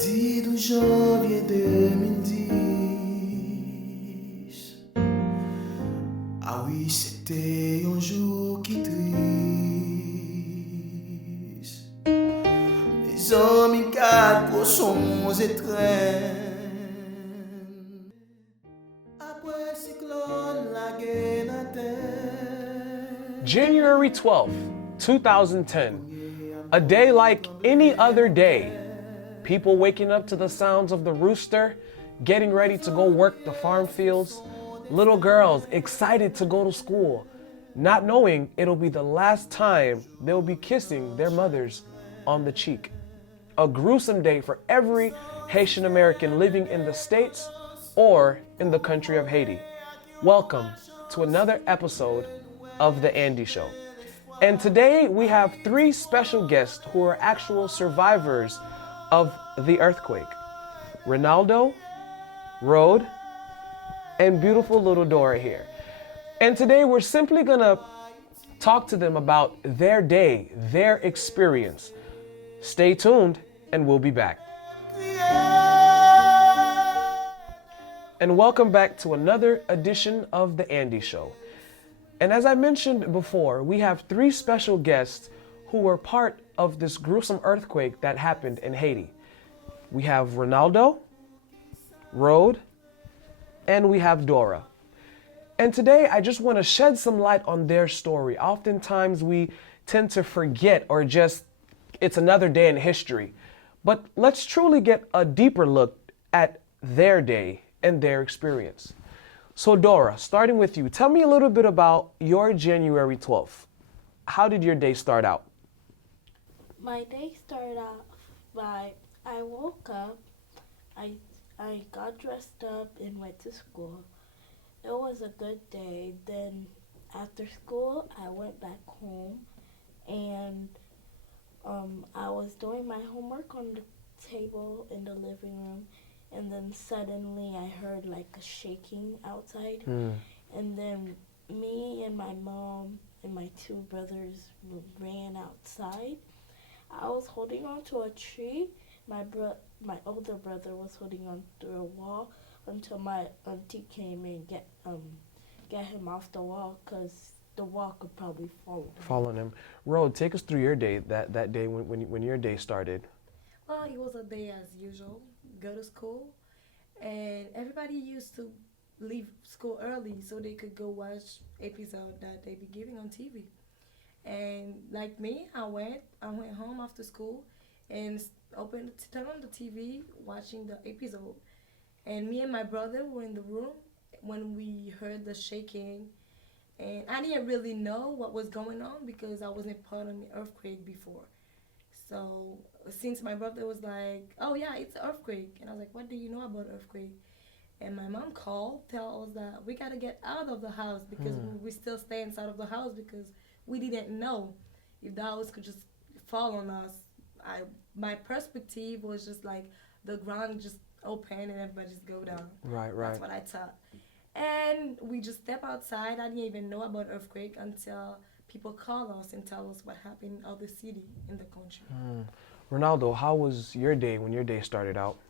10 de janvier 2010. Ah oui, c'était un jour qui triste. Mes amis quatre poissons et traînes. Après cyclone, la gaine à terre. January 12th, 2010. A day like any other day. People waking up to the sounds of the rooster, getting ready to go work the farm fields. Little girls excited to go to school, not knowing it'll be the last time they'll be kissing their mothers on the cheek. A gruesome day for every Haitian American living in the States or in the country of Haiti. Welcome to another episode of The Andy Show. And today we have three special guests who are actual survivors of the earthquake. Ronaldo, Rode, and beautiful little Dora here. And today we're simply gonna talk to them about their day, their experience. Stay tuned and we'll be back. And welcome back to another edition of The Andy Show. And as I mentioned before, we have three special guests who were part of this gruesome earthquake that happened in Haiti. We have Ronaldo, Rode, and we have Dora. And today I just want to shed some light on their story. Oftentimes we tend to forget or just, it's another day in history. But let's truly get a deeper look at their day and their experience. So Dora, starting with you, tell me a little bit about your January 12th. How did your day start out? My day started off by I woke up, I got dressed up and went to school. It was a good day. Then after school, I went back home and I was doing my homework on the table in the living room, and then suddenly I heard like a shaking outside. And then me and my mom and my two brothers ran outside. I was holding on to a tree. My older brother was holding on to a wall until my auntie came and get him off the wall because the wall could probably fall. Following him. Rode, take us through your day, that day when your day started. Well, it was a day as usual. Go to school, and everybody used to leave school early so they could go watch episode that they be giving on TV. And like me, I went home after school and turn on the TV watching the episode. And me and my brother were in the room when we heard the shaking. And I didn't really know what was going on because I wasn't part of the earthquake before. So since my brother was like, "Oh yeah, it's an earthquake," and I was like, "What do you know about earthquake?" And my mom called, tell us that we gotta get out of the house because we still stay inside of the house because we didn't know if the house could just fall on us. My perspective was just like the ground just open and everybody just go down. Right. That's what I thought. And we just step outside. I didn't even know about earthquake until people call us and tell us what happened in other city in the country. Ronaldo, how was your day when your day started out?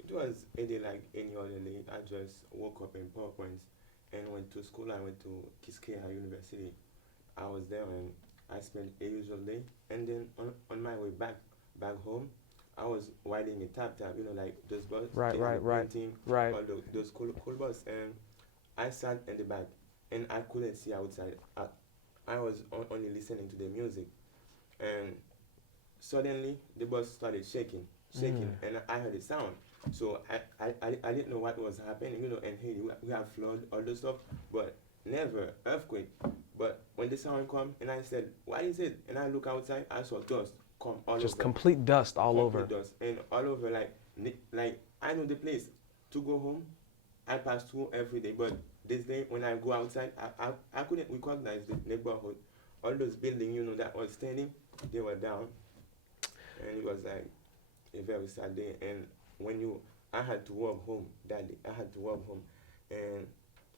It was a day like any other day. I just woke up in Port-au-Prince and went to school. I went to Kiskeya University. I was there and I spent a usual day. And then on my way back home, I was riding a tap, like those bus. Right. All those cool bus. And I sat in the back and I couldn't see outside. I was only listening to the music. And suddenly the bus started shaking, and I heard a sound. So I didn't know what was happening, in Haiti. We have flood, all this stuff, but never earthquake. But when the sound come, and I said, "What is it?" And I look outside, I saw dust come all over. Just complete dust all over. Complete dust, and all over, like I know the place to go home. I pass through every day, but this day when I go outside, I couldn't recognize the neighborhood. All those buildings, that was standing, they were down, and it was like a very sad day. And I had to walk home that day. I had to walk home, and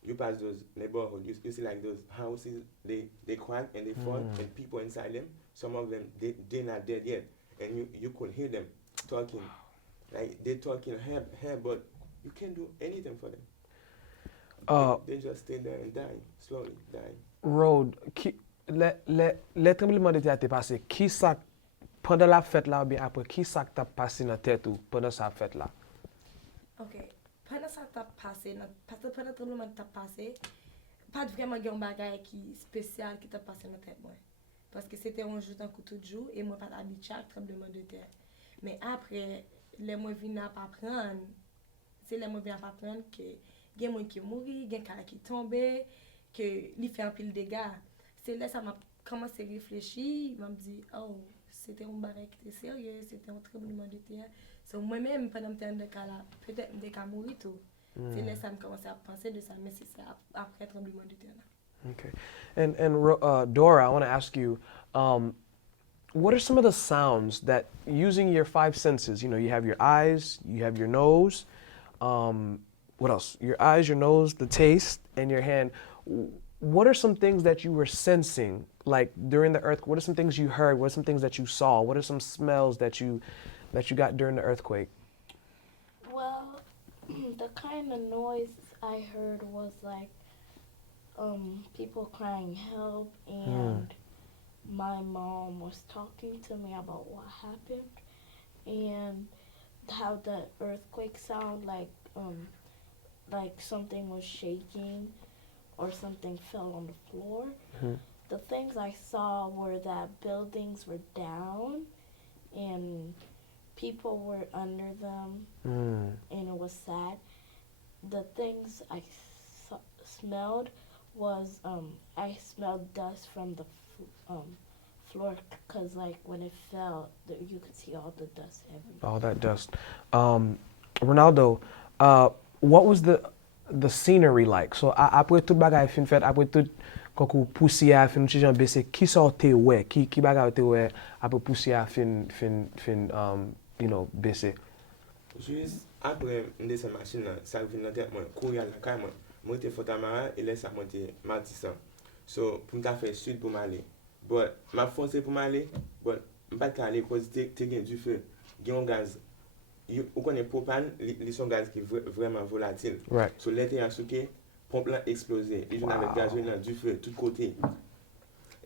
you pass those neighborhoods, you see like those houses, they crack and they fall, and people inside them, some of them, they're not dead yet, and you could hear them talking, like they talking here, but you can't do anything for them. Uh, They just stay there and die, slowly dying. Road, le tremblement de terre t'est passé, qui ça, pendant la fête là, ou bien après, qui ça t'a passé dans la tête ou pendant sa fête là? Ok, pendant ça t'a passé, parce que pendant tout le monde t'a passé, pas vraiment un bagage qui spécial qui t'a passé dans la tête moi. Parce que c'était un jour d'un coup tout jour et moi pas habitué à tremblement de terre. Mais après, les mois viennent à apprendre, c'est les mois viennent à apprendre que il y a des gens qui mourent, il y a des gens qui tombent, que il fait un pile de dégâts. C'est là ça m'a commencé à réfléchir, m'a dit oh, c'était un bagage qui était sérieux, c'était un tremblement de terre. So moi-même pendant ce temps de cas là, peut-être je vais mourir tout. C'est là ça me commence à penser de ça, mais c'est après tremblement de terre là. Okay. And Dora, I want to ask you, what are some of the sounds that, using your five senses, you know, you have your eyes, you have your nose, what else? Your eyes, your nose, the taste, and your hand. What are some things that you were sensing, like during the earthquake? What are some things you heard? What are some things that you saw? What are some smells that you got during the earthquake? Well, the kind of noise I heard was like people crying help, and my mom was talking to me about what happened and how the earthquake sound like something was shaking or something fell on the floor. The things I saw were that buildings were down and people were under them, and it was sad. The things I smelled was I smelled dust from the floor, because like when it fell, you could see all the dust everywhere. All that dust. Ronaldo, what was the scenery like? So après tout bagay fin fait, après tout quand poussière fin ti jan baissé, qui sortait ouais, qui bagay te ouais après poussière fin you know baissé. Juste après, je descends la machine, ça vient dans la tête, moi, courir à la caille, moi, monter Fotamara et laisser monter Martissan. So, pour me faire sud pour m'aller. Bon, ma foncé pour m'aller, bon, je ne peux pas aller cause tu as du feu, il y a un gaz. Vous connaissez propane, il sont gaz qui est vraiment volatile. Right. So, l'été a souqué, pompe là explosé. Il y a avec gasoil du feu, tout côté.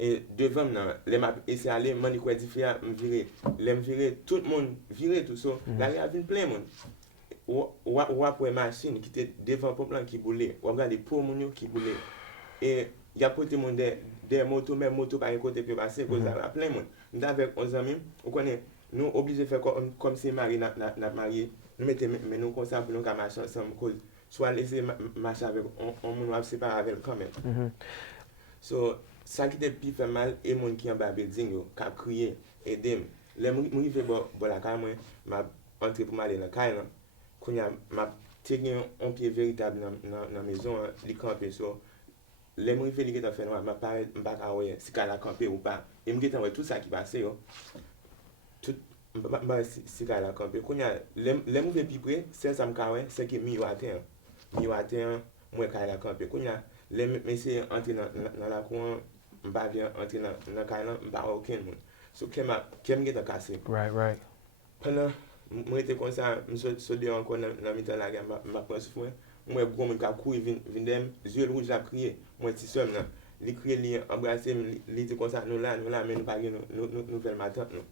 Et devant moi, les m'a essayé d'aller, je me dis que je me virer, tout le monde virer tout ça. Là, il y a plein de monde. Ou après machine qui était devant pompe là qui boulait, ou regarder pour mon qui boulait. Et il y a côté monde des motos, même motos par côté peut passer, cause là plein de monde. Nous avec 11 amis, on connaît, nous obligés de faire comme si Marie n'a marié. Nous mettons mais nous comme ça pour nous marcher ensemble, cause soit laisser marcher avec on nous séparer avec quand même. So ça qui était plus fait mal et mon qui en bas building yo qui a crié aider les moi rivé bon la caille moi m'a entré pour m'aller dans caille là quand m'a tiré un pied véritable dans maison li camper so les moi rivé li qui t'a fait m'a paraît m'pas ouais si qu'à camper ou pas et me getan ouais tout ça qui passé yo tout m'pas si qu'à camper quand les moi plus près c'est ça me ouais c'est que mi à terre moi qu'à camper quand les messieurs entrer dans la cour m'pas bien entrer dans la caille là m'pas aucun monde so qu'aime get cassé Right. pendant moi était comme ça me sauter encore dans mi-temps la gamme m'a prendre souffle moi gros monde ka courir vinn dem yeux rouges la crier moi petit seul là li crier li embrasser li dit comme ça nous là mais nous pas nous faire matin nous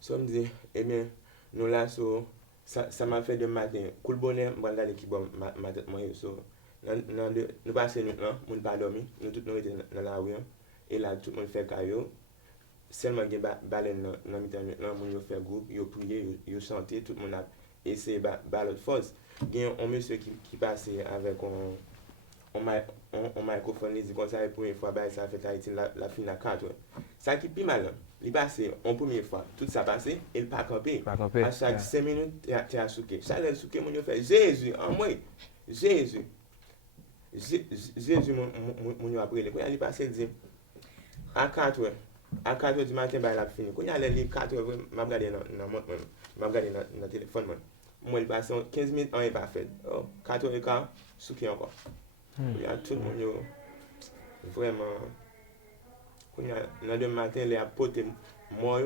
so me dit eh bien nous là so ça m'a fait de matin cool bonnet moi regarder qui bon matin moi so nous passer nous là moun pas dormi nous tout nous était dans la rue et là tout le monde fait caillou seulement gen baleine dans mi-temps là moun yo fait groupe yo prier yo chanter tout le monde a essayé l'autre force gen un monsieur qui passait avec on microphone dit comme ça la première fois bah ça fait Haïti la fin à 4 ça qui plus mal il passé en première fois tout ça passé et il pas camper à chaque 5 minutes tu as souké chaque souké moun yo fait Jésus en moi Jésus mon yo après quand il passé dit à 4 du matin bah la fini quand il allait les 4 m'a regardé dans montre m'a regardé dans téléphone moi il passe 15 minutes on est pas fait 4 et quart souké encore il y a tout le monde yo vraiment quand il y a dans le matin les apote moi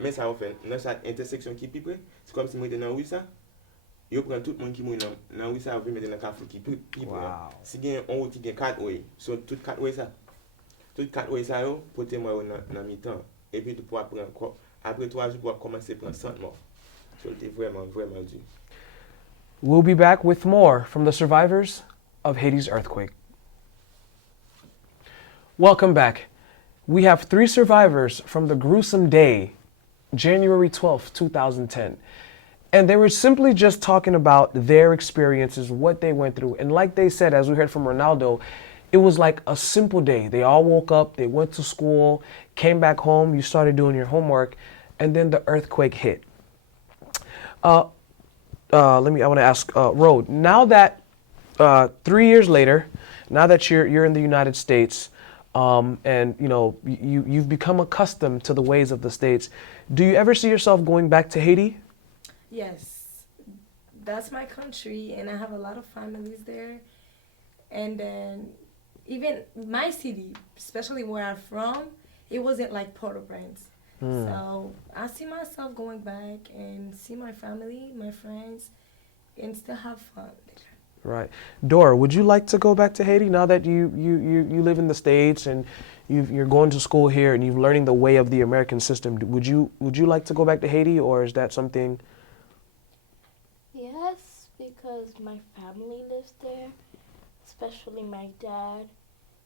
mais ça fait dans cette intersection qui est près, c'est comme si moi j'étais dans rue ça, yo prend tout le monde qui mourit dans rue ça, vous mettre dans le carrefour qui plus près. Wow. Si gagne on route qui gagne 4 way, so tout 4 way ça. Tout 4 way ça yo porter moi dans mi-temps et puis tu pourras prendre après 3 jours pour commencer à prendre 100 morts. So c'était vraiment dur. We'll be back with more from the survivors of Haiti's earthquake. Welcome back. We have 3 survivors from the gruesome day, January 12th, 2010. And they were simply just talking about their experiences, what they went through. And like they said, as we heard from Ronaldo, it was like a simple day. They all woke up, they went to school, came back home, you started doing your homework, and then the earthquake hit. I want to ask Rode, now that 3 years later, now that you're in the United States, and you've become accustomed to the ways of the States, do you ever see yourself going back to Haiti? Yes, that's my country, and I have a lot of families there. And then even my city, especially where I'm from, it wasn't like Port-au-Prince. So I see myself going back and see my family, my friends, and still have fun there. Right. Dora, would you like to go back to Haiti now that you live in the States and you're going to school here and you're learning the way of the American system? Would you like to go back to Haiti, or is that something? Yes, because my family lives there, especially my dad,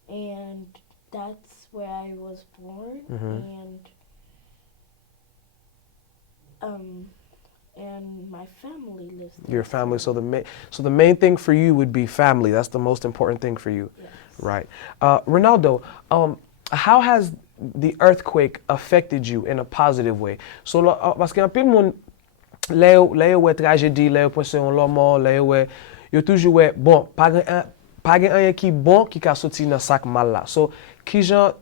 and that's where I was born, and my family lives there. Your family. So the main thing for you would be family. That's the most important thing for you. Yes. Right. Ronaldo, how has the earthquake affected you in a positive way? So parce que un peu moun là où tragédie, là où pense on l'homme mort, là où yo toujours bon, pas rien qui bon qui ka sorti dans sac mal là. So qui genre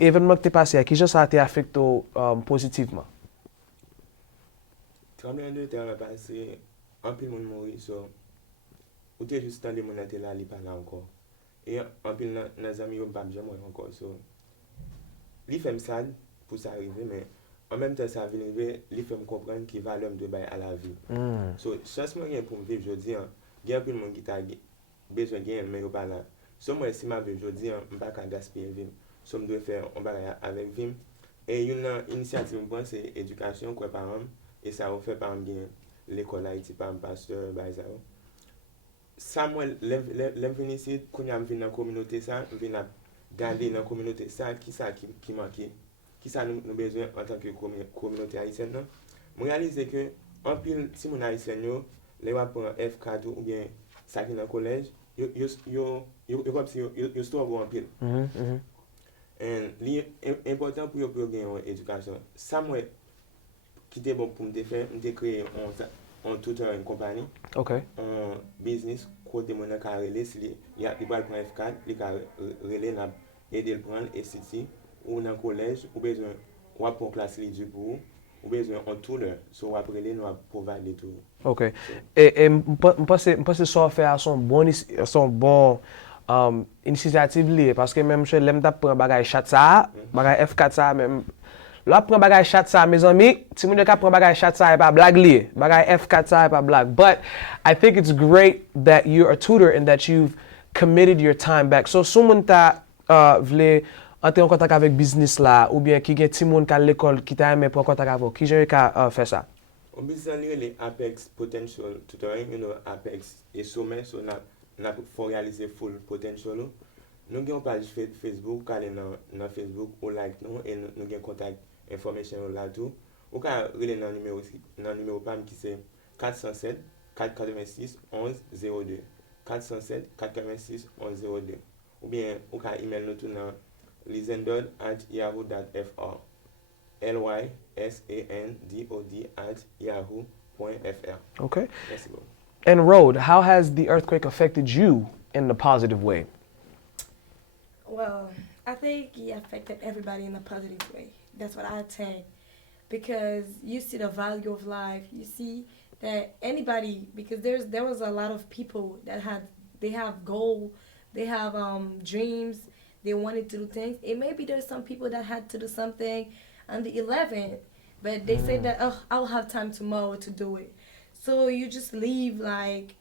événement qui t'est passé, qui genre ça a été affecté positivement? Tremblement de terre a passé, un peu de monde mourit, so ou t'es juste dans les monde là, il pas là encore. Et un peu nos amis ont pas jamais encore, so li fait me sad pour ça arriver, mais en même temps ça vient arriver, li fait me comprendre qu'il valeur de bail à la vie. So chance moi pour me vivre aujourd'hui, il y a un peu de monde qui t'a besoin de gagner mais pas là. So moi si ma vie aujourd'hui, on pas qu'à gaspiller vivre. So me doit faire on va avec vivre. Et une initiative moi c'est éducation quoi par exemple. Et ça on fait par exemple l'école Haïti par pasteur bah ça. Ça moi l'aime ici quand on vient dans la communauté ça, vient garder dans la communauté ça qui manque. Qui ça nous besoin en tant que communauté haïtienne non. Moi réaliser que en pile si mon haïtien yo les va prendre F4 ou bien ça qui dans collège yo store en pile. Et l'important pour gagner une éducation. Ça moi qui était bon pour me faire, me créer un tuteur une compagnie. OK. Un business côté mon ka relé si il y a prendre F4, il ka relé n'a aider le prendre et si ou dans collège ou besoin ou pour classe du pour ou besoin un tuteur so après les nous provide tout. OK. Et pense ça faire son bon initiative lié parce que même chez l'aime t'a prend bagage chat ça, bagage F4 ça même là prend bagage chat ça mes amis, si moun ka prend bagage chat ça pas blague lié, bagage F4 ça pas blague. But I think it's great that you're a tutor and that you've committed your time back. So someone ta vle entrer en contact avec business là ou bien qui gen ti moun ka l'école qui t'a aimé prendre contact avec qui j'ai ka faire ça. On business les Apex Potential Tutoring, Apex et sommet so n'a pour réaliser full potential. Nous avons une page Facebook, dans Facebook, ou like nous et nous avons contact information là tout. Ou quand relais dans numéro PAM qui c'est 407 486 11 02. 407 486 11 02. Ou bien ou quand email nous tout dans lisandod@yahoo.fr. lysandod@yahoo.fr. Okay. Merci beaucoup. And Rode, how has the earthquake affected you in a positive way? Well, I think it affected everybody in a positive way. That's what I think. Because you see the value of life. You see that anybody, because there was a lot of people that they have goal, they have dreams, they wanted to do things. And maybe there's some people that had to do something on the 11th but they say that, oh, I'll have time tomorrow to do it. So you just leave like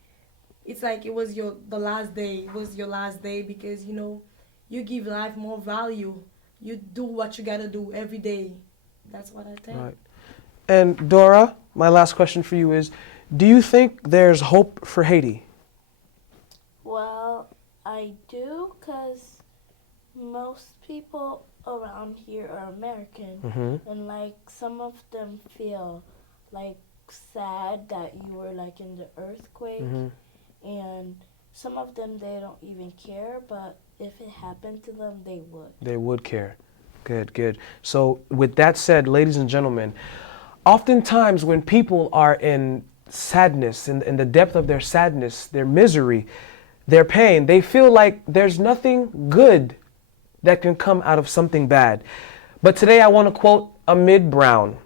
it's like it was the last day. It was your last day because you give life more value. You do what you gotta do every day. That's what I think. Right. And Dora, my last question for you is, do you think there's hope for Haiti? Well, I do, because most people around here are American, and like some of them feel like sad that you were like in the earthquake, and some of them they don't even care, but if it happened to them, they would. They would care. Good, good. So with that said, ladies and gentlemen, oftentimes when people are in sadness, in the depth of their sadness, their misery, their pain, they feel like there's nothing good that can come out of something bad. But today I want to quote Amid Brown.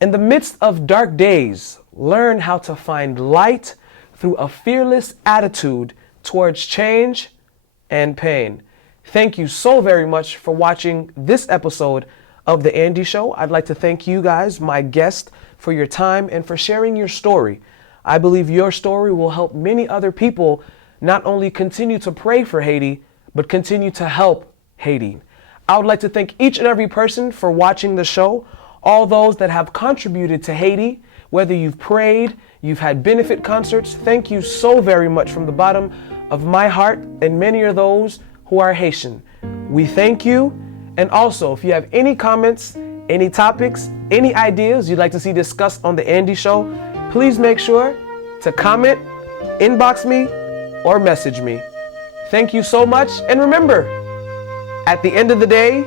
In the midst of dark days, learn how to find light through a fearless attitude towards change and pain. Thank you so very much for watching this episode of The Andy Show. I'd like to thank you guys, my guest, for your time and for sharing your story. I believe your story will help many other people not only continue to pray for Haiti, but continue to help Haiti. I would like to thank each and every person for watching the show, all those that have contributed to Haiti, whether you've prayed, you've had benefit concerts. Thank you so very much from the bottom of my heart, and many are those who are Haitian. We thank you. And also, if you have any comments, any topics, any ideas you'd like to see discussed on The Andy Show, please make sure to comment, inbox me, or message me. Thank you so much. And remember, at the end of the day,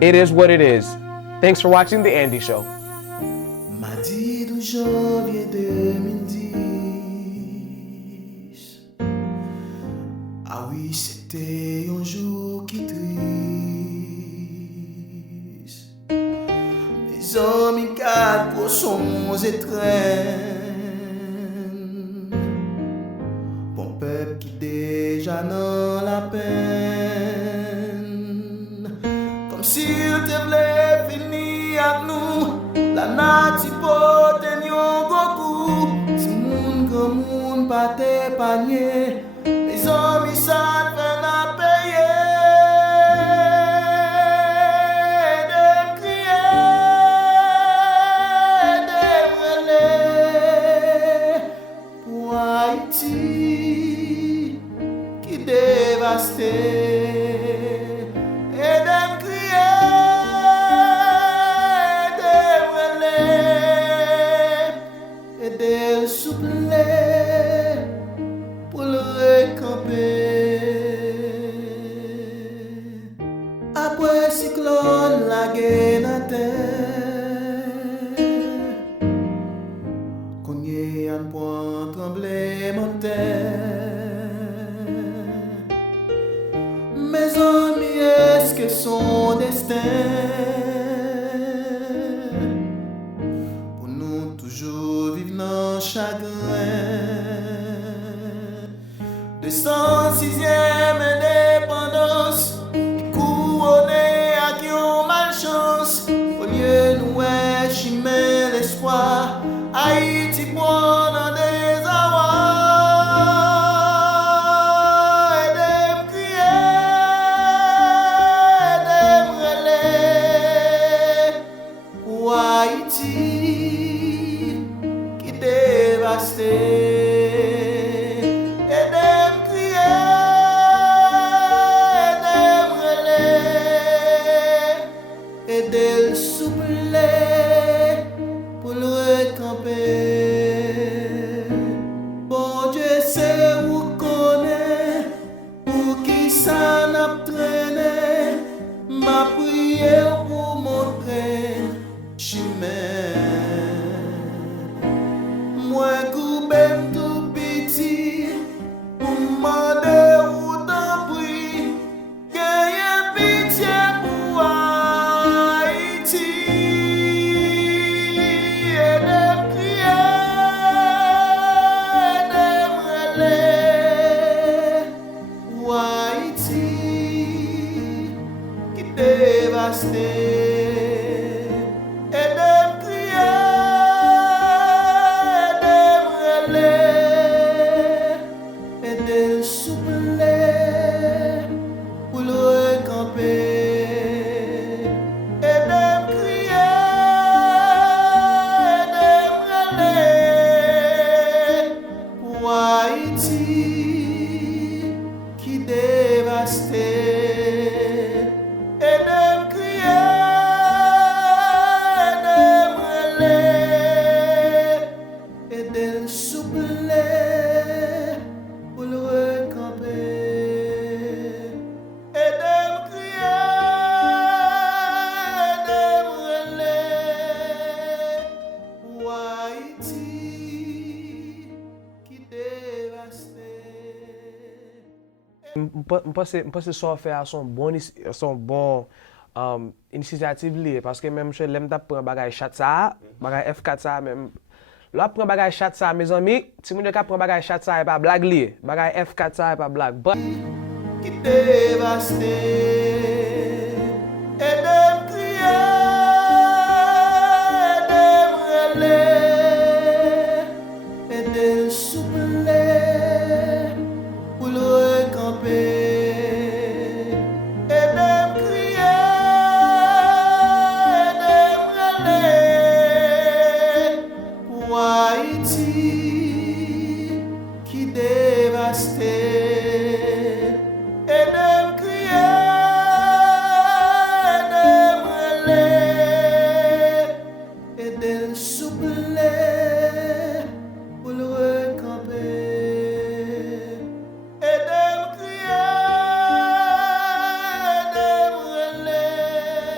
it is what it is. Thanks for watching The Andy Show. Mardi 12 janvier 2010. Ah oui, c'était un jour qui triste. Mes amis, quatre poissons et traînes. Bon peuple qui déjà dans la peine. Comme s'il te voulait finir avec nous. La nature pote nyon gokou. Si moun comme moun pa te panier. Mes amis ça fait na payer. Dem crier, dem relais. Pour Haïti qui dévasté. Et dem crier, dem relais. Et del souffler pour le récamper. Après cyclone, la guerre à terre. Cogné un point tremblement de terre. Mes amis, est-ce que son destin pour nous toujours vivre dans chagrin? 206e indépendance couronnée à qui on malchance. Au lieu nous chimer l'espoir, Haïti prend dans des avoirs. Et dem crier, dem relais. Pour Haïti qui dévasté. Pour le récamper. Bon Dieu sait où connaît, pour qui ça n'a traîné. Ma prière pour montrer chemin. Moi coupé Mpase so fè a son bon inisiativ li, paske mèm chè lèm tap pran bagay chat sa, bagay F4 sa mèm. Lò ap pran bagay chat sa, mè zanmi, ti moun yo ka pran bagay chat sa e pa blag li, bagay F4 sa e pa blag. Qui dévasté.